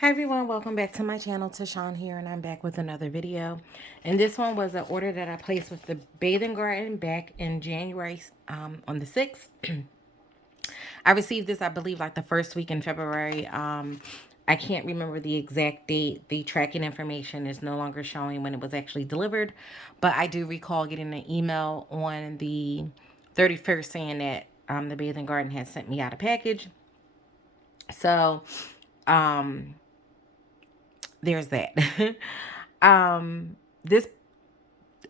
Hi everyone, welcome back to my channel. Tashawn here, and I'm back with another video. And this one was an order that I placed with the Bathing Garden back in January on the 6th. I received this, I believe, like the first week in February. I can't remember the exact date. The tracking information is no longer showing when it was actually delivered, but I do recall getting an email on the 31st saying that the Bathing Garden had sent me out a package. So, um, there's that. This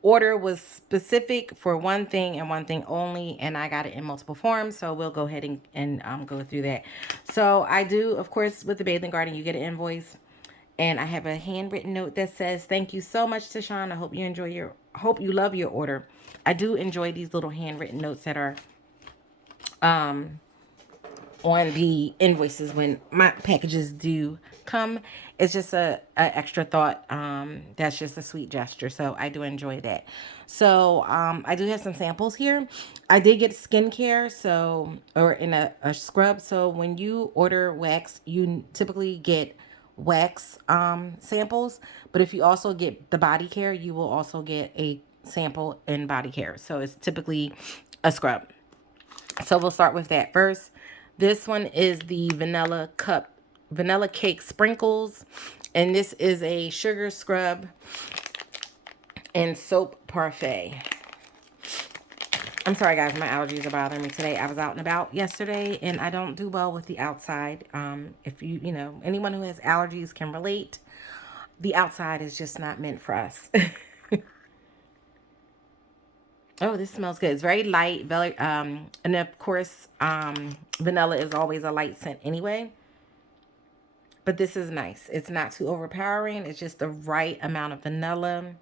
order was specific for one thing and one thing only, and I got it in multiple forms, so we'll go ahead and go through that. So I do, of course, with the Bathing Garden, you get an invoice, and I have a handwritten note that says, "Thank you so much, Tashawn. I hope you love your order." I do enjoy these little handwritten notes that are um on the invoices when my packages do come. It's just a extra thought. That's just a sweet gesture, so I do enjoy that. So I do have some samples here. I did get skincare, so or in a scrub. So when you order wax, you typically get wax samples, but if you also get the body care, you will also get a sample in body care. So it's typically a scrub. So we'll start with that first. This one is the vanilla cake sprinkles, and this is a sugar scrub and soap parfait. I'm sorry guys, my allergies are bothering me today. I was out and about yesterday, and I don't do well with the outside. If you know, anyone who has allergies can relate. The outside is just not meant for us. Oh, this smells good. It's very light, very and of course, vanilla is always a light scent anyway. But this is nice. It's not too overpowering. It's just the right amount of vanilla.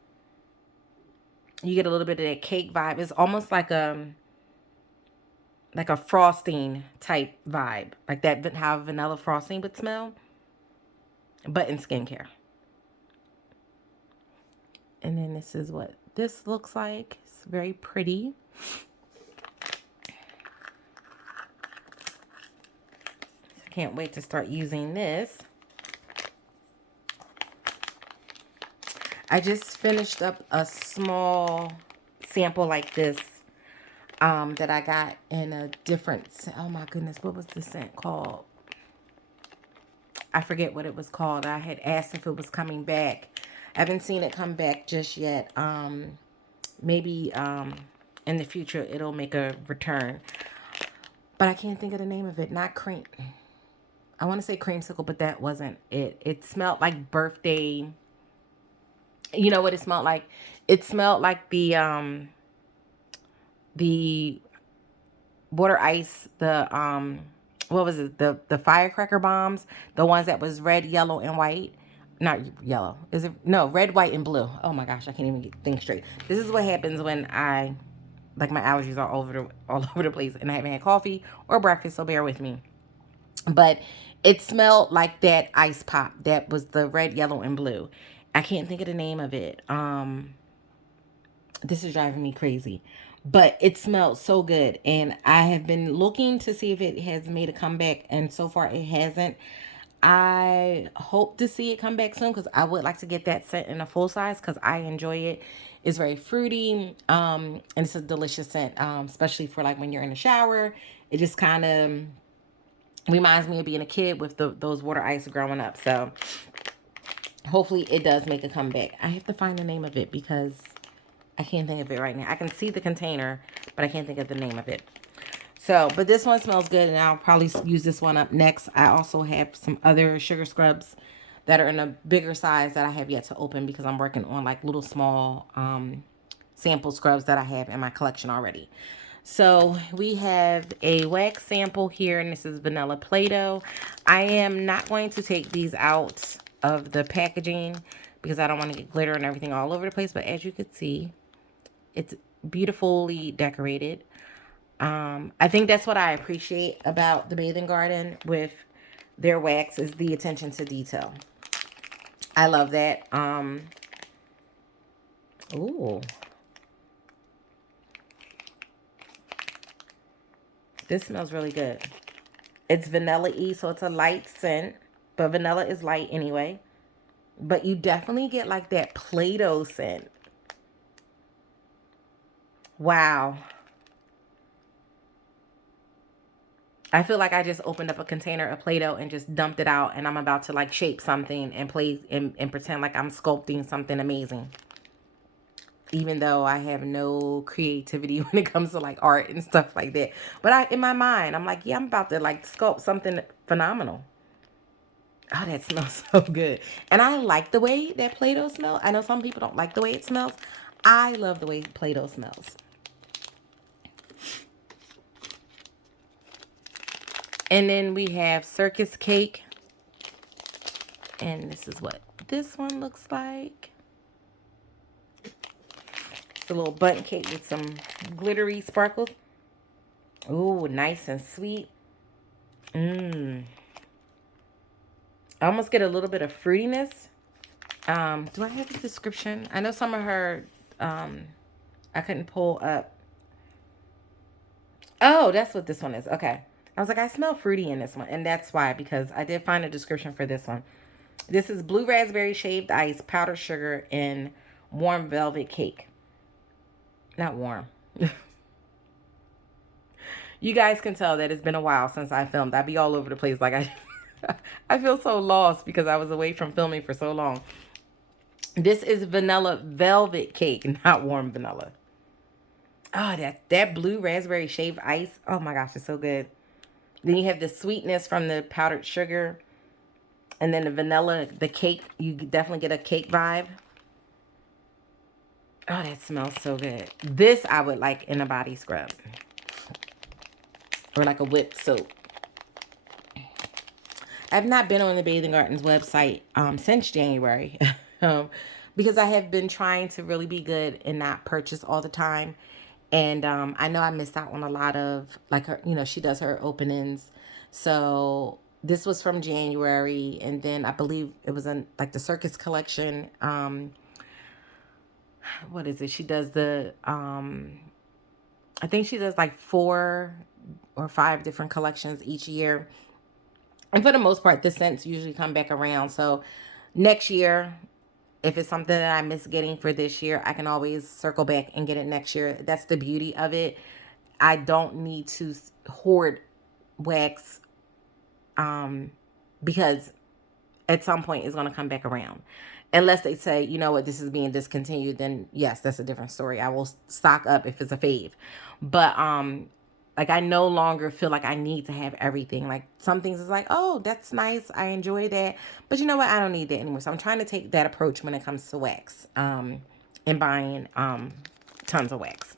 You get a little bit of that cake vibe. It's almost like a frosting type vibe. Like that how vanilla frosting would smell, but in skincare. And then this is what this looks like. It's very pretty. Can't wait to start using this. I just finished up a small sample like this that I got in a different, oh my goodness, what was the scent called? I forget what it was called. I had asked if it was coming back. I haven't seen it come back just yet. Maybe in the future it'll make a return. But I can't think of the name of it. Not cream. I want to say creamsicle, but that wasn't it. It smelled like birthday. You know what it smelled like? It smelled like the water ice, the what was it, the firecracker bombs, the ones that was red, yellow, and white. Not yellow, is it? No, red, white, and blue. Oh my gosh, I can't even think straight. This is what happens when I, like, my allergies are all over the place, and I haven't had coffee or breakfast, so bear with me. But it smelled like that ice pop that was the red, yellow, and blue. I can't think of the name of it. This is driving me crazy, but it smelled so good, and I have been looking to see if it has made a comeback, and so far it hasn't. I hope to see it come back soon, because I would like to get that scent in a full size, because I enjoy it. It's very fruity, and it's a delicious scent, especially for like when you're in the shower. It just kind of reminds me of being a kid with those water ice growing up. So hopefully it does make a comeback. I have to find the name of it because I can't think of it right now. I can see the container, but I can't think of the name of it. So, but this one smells good, and I'll probably use this one up next. I also have some other sugar scrubs that are in a bigger size that I have yet to open, because I'm working on like little small sample scrubs that I have in my collection already. So we have a wax sample here, and this is vanilla Play-Doh. I am not going to take these out of the packaging because I don't want to get glitter and everything all over the place, but as you can see, it's beautifully decorated. I think that's what I appreciate about the Bathing Garden with their wax, is the attention to detail. I love that. Ooh. This smells really good. It's vanilla-y, so it's a light scent. but vanilla is light anyway. But you definitely get like that Play-Doh scent. Wow. I feel like I just opened up a container of Play-Doh and just dumped it out, and I'm about to like shape something and play and pretend like I'm sculpting something amazing. Even though I have no creativity when it comes to like art and stuff like that. But in my mind, I'm like, yeah, I'm about to like sculpt something phenomenal. Oh, that smells so good. And I like the way that Play-Doh smells. I know some people don't like the way it smells. I love the way Play-Doh smells. And then we have circus cake. And this is what this one looks like. It's a little bundt cake with some glittery sparkles. Ooh, nice and sweet. Mmm. I almost get a little bit of fruitiness. Do I have a description? I know some of her, I couldn't pull up. Oh, that's what this one is. Okay. I was like, I smell fruity in this one. And that's why, because I did find a description for this one. This is blue raspberry shaved ice, powdered sugar, and warm velvet cake. Not warm. You guys can tell that it's been a while since I filmed. I be all over the place. Like I feel so lost because I was away from filming for so long. This is vanilla velvet cake, not warm vanilla. Oh, that blue raspberry shaved ice. Oh my gosh, it's so good. Then you have the sweetness from the powdered sugar. And then the vanilla, the cake, you definitely get a cake vibe. Oh, that smells so good. This I would like in a body scrub. Or like a whipped soap. I've not been on the Bathing Gardens website since January. Because I have been trying to really be good and not purchase all the time. And I know I missed out on a lot of, like, her, she does her openings. So this was from January. And then I believe it was in like the Circus collection. What is it? She does I think she does like 4 or 5 different collections each year. And for the most part, the scents usually come back around. So next year, if it's something that I miss getting for this year, I can always circle back and get it next year. That's the beauty of it. I don't need to hoard wax because at some point it's going to come back around. Unless they say, you know what, this is being discontinued, then yes, that's a different story. I will stock up if it's a fave. But like I no longer feel like I need to have everything. Like some things is like, oh, that's nice. I enjoy that. But you know what? I don't need that anymore. So I'm trying to take that approach when it comes to wax and buying tons of wax.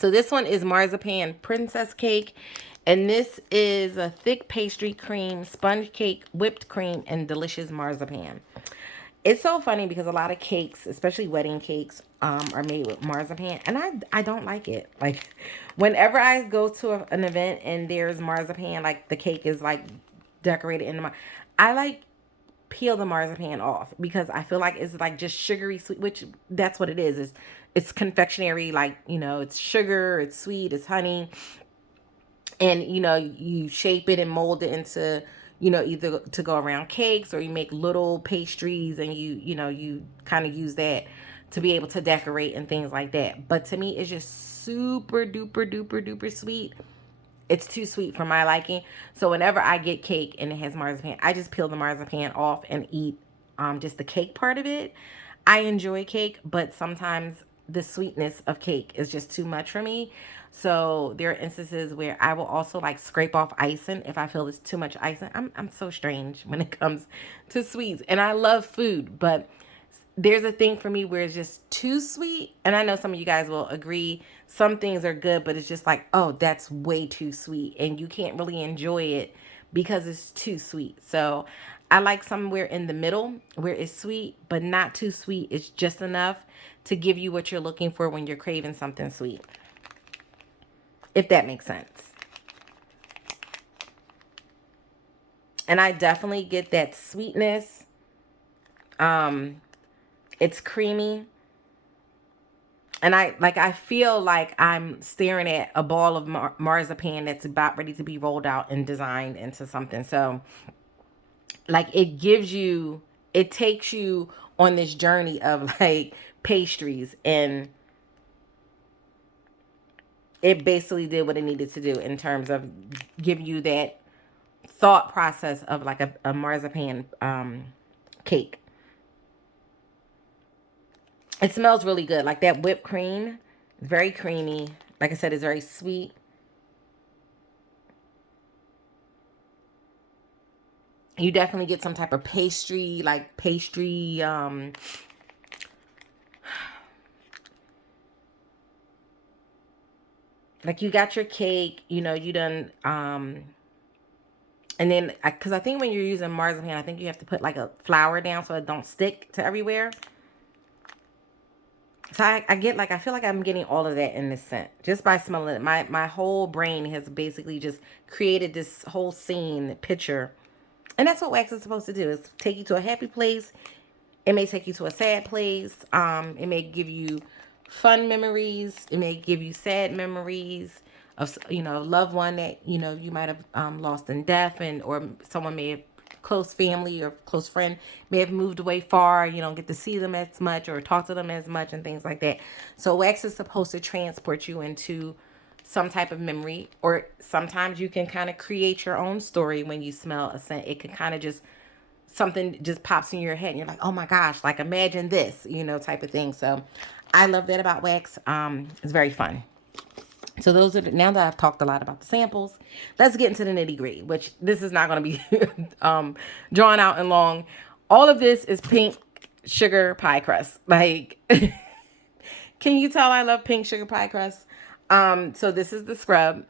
So this one is marzipan princess cake. And this is a thick pastry cream, sponge cake, whipped cream, and delicious marzipan. It's so funny because a lot of cakes, especially wedding cakes, are made with marzipan, and I don't like it. Like, whenever I go to an event and there's marzipan, like the cake is like decorated in the I like peel the marzipan off because I feel like it's like just sugary sweet, which that's what it is. It's confectionery, like it's sugar, it's sweet, it's honey, and you shape it and mold it into either to go around cakes, or you make little pastries and you kind of use that to be able to decorate and things like that. But to me, it's just super duper duper duper sweet. It's too sweet for my liking. So whenever I get cake and it has marzipan, I just peel the marzipan off and eat just the cake part of it. I enjoy cake, but sometimes the sweetness of cake is just too much for me. So there are instances where I will also like scrape off icing if I feel it's too much icing. I'm so strange when it comes to sweets. And I love food, but there's a thing for me where it's just too sweet. And I know some of you guys will agree. Some things are good, but it's just like, oh, that's way too sweet. And you can't really enjoy it because it's too sweet. So I like somewhere in the middle where it's sweet, but not too sweet. It's just enough to give you what you're looking for when you're craving something sweet. If that makes sense. And I definitely get that sweetness. It's creamy. And I feel like I'm staring at a ball of marzipan that's about ready to be rolled out and designed into something. So like it gives you, it takes you on this journey of like pastries, and it basically did what it needed to do in terms of giving you that thought process of like a marzipan cake. It smells really good. Like that whipped cream, very creamy. Like I said, it's very sweet. You definitely get some type of pastry, like pastry, like you got your cake, you know, you done, and then, because I think when you're using marzipan, I think you have to put like a flour down so it don't stick to everywhere. So I get like, I feel like I'm getting all of that in this scent just by smelling it. My whole brain has basically just created this whole scene picture. And that's what wax is supposed to do, is take you to a happy place. It may take you to a sad place. It may give you fun memories. It may give you sad memories of, you know, a loved one that, you know, you might have lost in death, and or someone may have, close family or close friend may have moved away far. You don't get to see them as much or talk to them as much and things like that. So wax is supposed to transport you into some type of memory, or sometimes you can kind of create your own story when you smell a scent. It can kind of just, something just pops in your head and you're like, oh my gosh, like imagine this, you know, type of thing. So I love that about wax. It's very fun. So those are now that I've talked a lot about the samples, let's get into the nitty gritty, which this is not going to be drawn out and long. All of this is pink sugar pie crust. Like, can you tell I love pink sugar pie crust? So this is the scrub.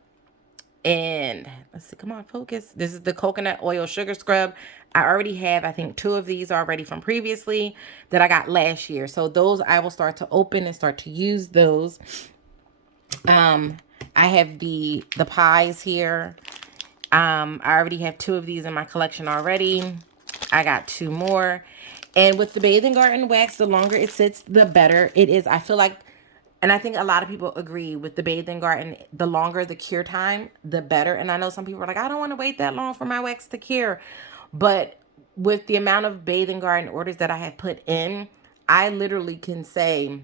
And let's see, come on, focus. This is the coconut oil sugar scrub. I already have, I think, 2 of these already from previously that I got last year. So those I will start to open and start to use those. I have the pies here. I already have 2 of these in my collection already. I got 2 more. And with the Bathing Garden wax, the longer it sits, the better it is. I feel like, and I think a lot of people agree with the Bathing Garden, the longer the cure time, the better. And I know some people are like, I don't want to wait that long for my wax to cure. But with the amount of Bathing Garden orders that I have put in, I literally can say,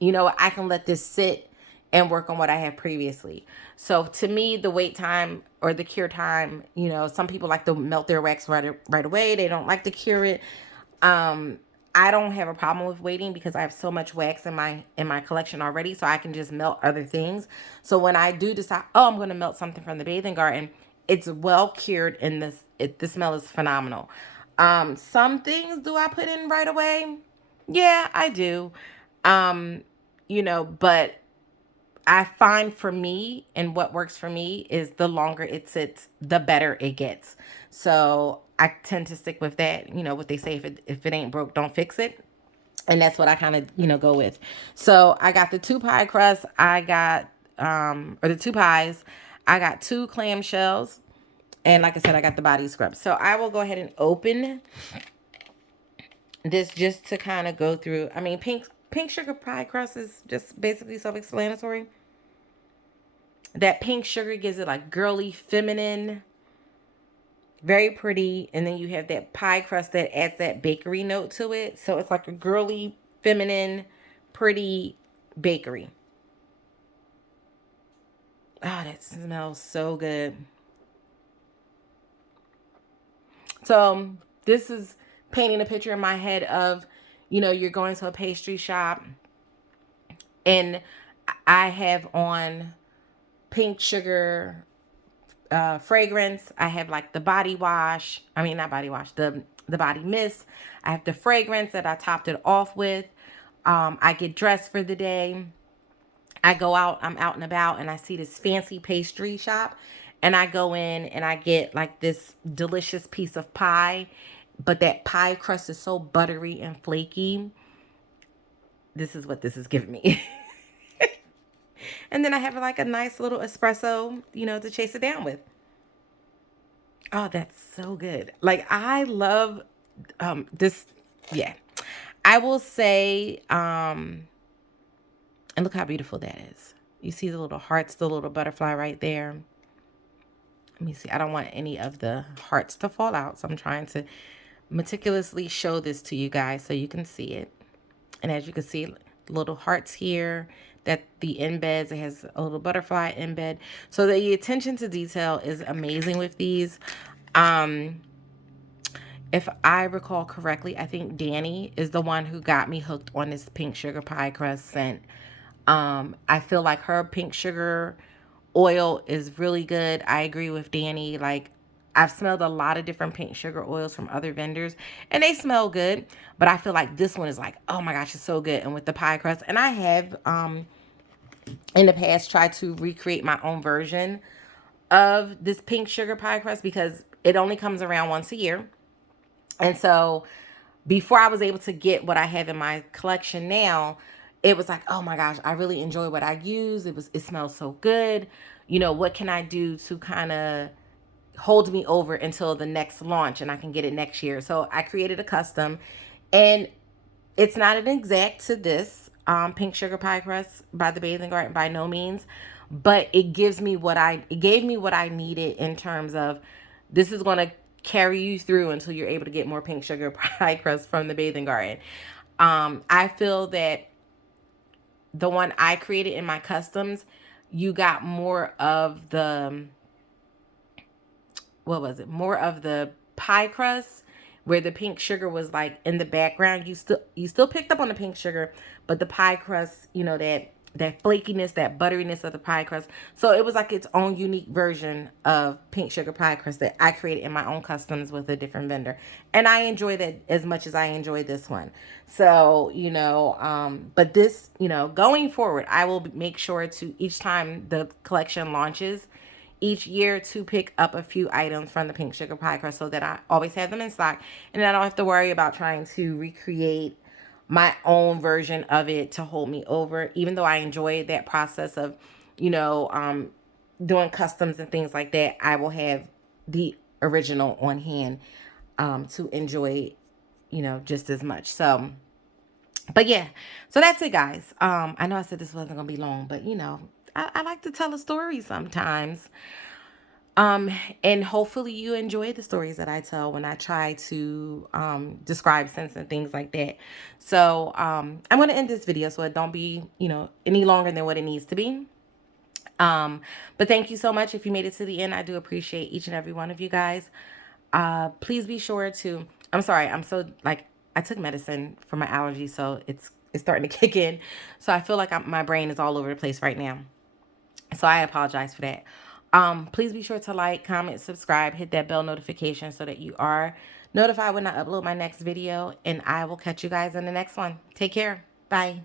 you know, I can let this sit and work on what I have previously. So to me, the wait time or the cure time, you know, some people like to melt their wax right away. They don't like to cure it. I don't have a problem with waiting because I have so much wax in my collection already, so I can just melt other things. So when I do decide, oh, I'm going to melt something from the Bathing Garden, it's well cured, and the smell is phenomenal. Some things do I put in right away? Yeah, I do. Um, you know, but I find for me, and what works for me is the longer it sits, the better it gets. So I tend to stick with that. You know what they say: if it ain't broke, don't fix it. And that's what I kind of, you know, go with. So I got the 2 pie crusts. I got or the 2 pies. I got 2 clamshells, and like I said, I got the body scrub. So I will go ahead and open this just to kind of go through. I mean, pink sugar pie crust is just basically self-explanatory. That pink sugar gives it like girly, feminine, very pretty. And then you have that pie crust that adds that bakery note to it. So it's like a girly, feminine, pretty bakery. Oh, that smells so good. So this is painting a picture in my head of, you know, you're going to a pastry shop and I have on pink sugar fragrance. I have like the body wash. I mean, not body wash, the body mist. I have the fragrance that I topped it off with. I get dressed for the day. I go out, I'm out and about, and I see this fancy pastry shop. And I go in and I get like this delicious piece of pie. But that pie crust is so buttery and flaky. This is what this is giving me. And then I have like a nice little espresso, you know, to chase it down with. Oh, that's so good. Like I love this, yeah. I will say and look how beautiful that is. You see the little hearts, the little butterfly right there. let me see. I don't want any of the hearts to fall out. So I'm trying to meticulously show this to you guys so you can see it. And as you can see, little hearts here, that the embeds, it has a little butterfly embed. So the attention to detail is amazing with these. If I recall correctly, I think Danny is the one who got me hooked on this pink sugar pie crust scent. I feel like her pink sugar oil is really good. I agree with Danny. Like, I've smelled a lot of different pink sugar oils from other vendors and they smell good, but I feel like this one is like, oh my gosh, it's so good. And with the pie crust, and I have in the past tried to recreate my own version of this pink sugar pie crust because it only comes around once a year. And so before I was able to get what I have in my collection now, it was like, oh my gosh, I really enjoy what I use. It smells so good. You know, what can I do to kind of hold me over until the next launch and I can get it next year? So I created a custom, and it's not an exact to this pink sugar pie crust by the Bathing Garden by no means, but it gave me what I needed in terms of this is going to carry you through until you're able to get more pink sugar pie crust from the Bathing Garden. I feel that the one I created in my customs, you got more of the, what was it? More of the pie crust, where the pink sugar was like in the background. You still picked up on the pink sugar, but the pie crust, you know, that flakiness, that butteriness of the pie crust. So it was like its own unique version of pink sugar pie crust that I created in my own customs with a different vendor. And I enjoy that as much as I enjoy this one. So, but this, going forward, I will make sure to, each time the collection launches each year, to pick up a few items from the pink sugar pie crust so that I always have them in stock and I don't have to worry about trying to recreate my own version of it to hold me over. Even though I enjoy that process of, you know, doing customs and things like that, I will have the original on hand to enjoy, just as much. So, but yeah, so that's it, guys. I know I said this wasn't gonna be long, but I like to tell a story sometimes. And hopefully you enjoy the stories that I tell when I try to describe scents and things like that. So I'm going to end this video so it don't be, any longer than what it needs to be. But thank you so much. If you made it to the end, I do appreciate each and every one of you guys. Please be sure to, I'm sorry, I'm so like, I took medicine for my allergies, so it's starting to kick in. So I feel like my brain is all over the place right now. So I apologize for that. Please be sure to like, comment, subscribe, hit that bell notification so that you are notified when I upload my next video. And I will catch you guys in the next one. Take care. Bye.